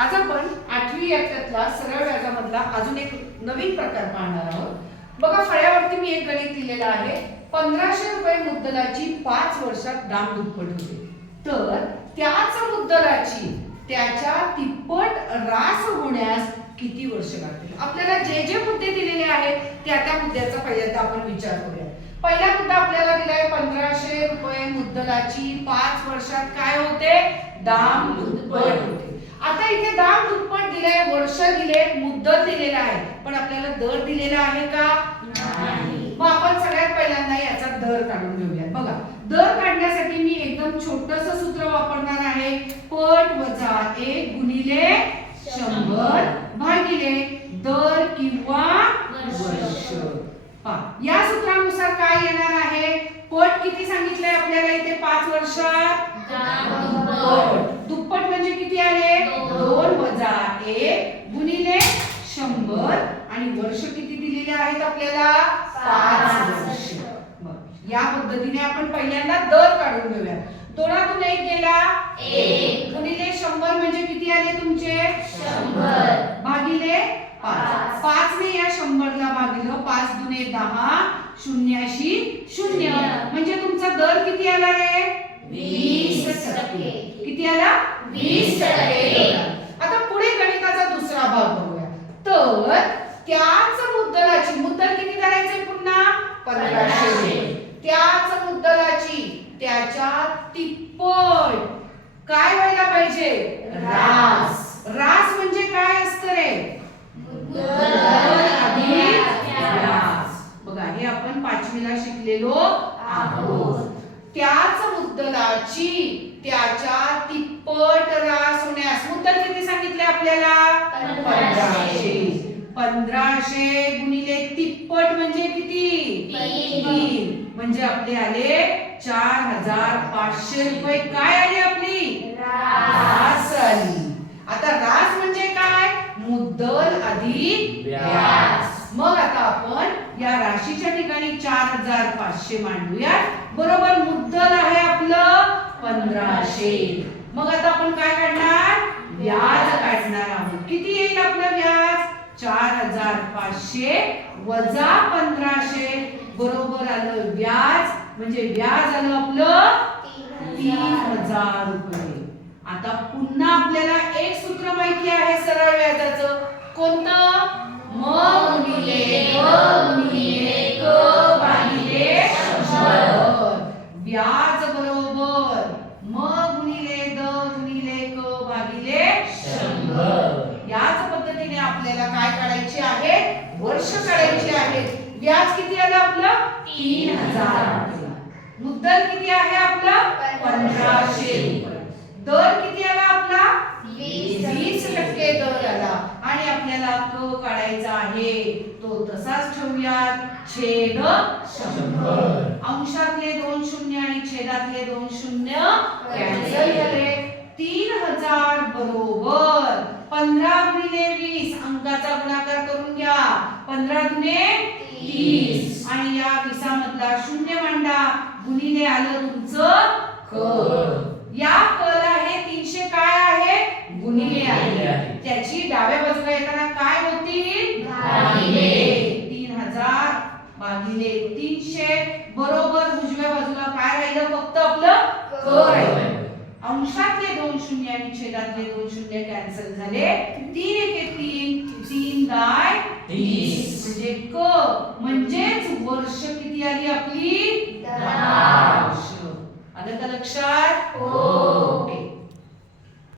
आज आपण 8वी इयत्तेतला सरळ व्याजामधला अजून एक नवीन प्रकार पाहणार आहोत. बघा, फळ्यावरती मी एक गणित लिहिलेलं आहे. 1500 रुपये मुद्दलाची 5 वर्षात दाम दुप्पट होते. तर त्याच मुद्दलाची त्याच्या तिप्पट रास होण्यास किती वर्ष लागतील? आपल्याला जे जे मुद्दे दिलेले आहेत त्या मुद्द्याचा पहिल्यांदा आपण विचार करूया. पहिला मुद्दा आपल्याला दिलाय 1500 रुपये मुद्दलाची 5 वर्षात काय होते? दाम दुप्पट होते. आता इथे दाम दुप्पट दिले, वर्ष दिले, मुद्दल दिलेला आहे, पण आपल्याला दर दिलेला आहे का? नाही. मग आपण सगळ्यात पहिल्यांदा याचा दर काढून घेऊया. बघा, दर काढण्यासाठी मी एकदम छोटस सूत्र वापरणार आहे. पट वजा 1 गुणिले 100 भागिले दर किंवा वर्ष. या सूत्रानुसार काय येणार आहे? पट किती सांगितलंय आपल्याला इथे? 5 वर्षात दुप्पट म्हणजे किती आले? 2 वजा 1 गुणिले 100 आणि वर्ष किती दिलेले आहेत आपल्याला? 5 वर्ष. या पद्धतीने आपण पहिल्यांदा दर काढून घेऊया. 2तून 1 गेला 1 गुणिले 100 म्हणजे किती आले तुमचे? 100 भागिले 5. 5 ने या 100 ला भागिलं. 5 दुने 10 शून्याशी 0 म्हणजे तुमचा दर किती आला रे? 20%. किती आला? 20%. आता पुढे गणिताचा दुसरा भाग बघूया. तर त्याच मुद्दलाची, मुद्दल किती धरायचे पुन्हा? 1500. त्याच मुद्दलाची त्याच्या तिप्पट काय व्हायला पाहिजे? रास. रास म्हणजे काय असतं रे? बघा, हे आपण 5वीला शिकलेलो आहोत. त्याच मुद्दलाची त्याच्या तिप्पट रास होण्यास, मुद्दल किती सांगितले आपल्याला? 1500. 1500 गुणिले तिप्पट म्हणजे किती? 3 म्हणजे आपले आले 4500 रुपये. काय आली आपली? रास आली. आता रास म्हणजे काय? मुद्दल अधिक व्याज. मग आता आपण या राशीच्या ठिकाणी 4500 मांडूया. बरोबर, मुद्दल आहे आपलं 1500. मग आता आपण काय काढणार? व्याज काढणार आहोत. किती येईल आपलं व्याज? 4500 वजा 1500 बरोबर आलं व्याज, म्हणजे व्याज आलं आपलं 3000 रुपये. आता पुन्हा आपल्याला एक सूत्र माहिती आहे सरळ व्याजाचं. कोणतं? म गुणिले ग गुणिले क भागिले 100. व्याज बरोबर म गुणिले द गुणिले क भागिले 100. याच पद्धतीने आपल्याला काय काढायचे आहे? वर्ष काढायचे आहे. व्याज किती आलं आपलं? 3000. मुद्दल किती आहे आपलं? 1500. दर किती आला आपला? 20% दर आला. आणि आपल्याला क काढायचा आहे, तो तसाच ठेवूयात. छेद 100. अंशातले 2 शून्य आणि छेदातले 2 शून्य कॅन्सल झाले. 3000 बरोबर 15 गुणिले 20 अंकाचा गुणाकार करून घ्या. 15 दुने 30 आणि या 20 मधला शून्य मांडा. गुणिले आलं तुमचं क. या कला हे 300 काय आहे? गुणिले आहे. त्याची डाव्या बाजूला येताना काय होतील? भागिले. 3000 भागिले 300 बरोबर उजव्या बाजूला काय राहिलं? फक्त आपलं क राहिलं. अंशातले 2 शून्य आणि छेदातले 2 शून्य कॅन्सल झाले. 3 एके 3 3 दाय 30 म्हणजे क म्हणजेच वर्ष किती आली आपली? 10.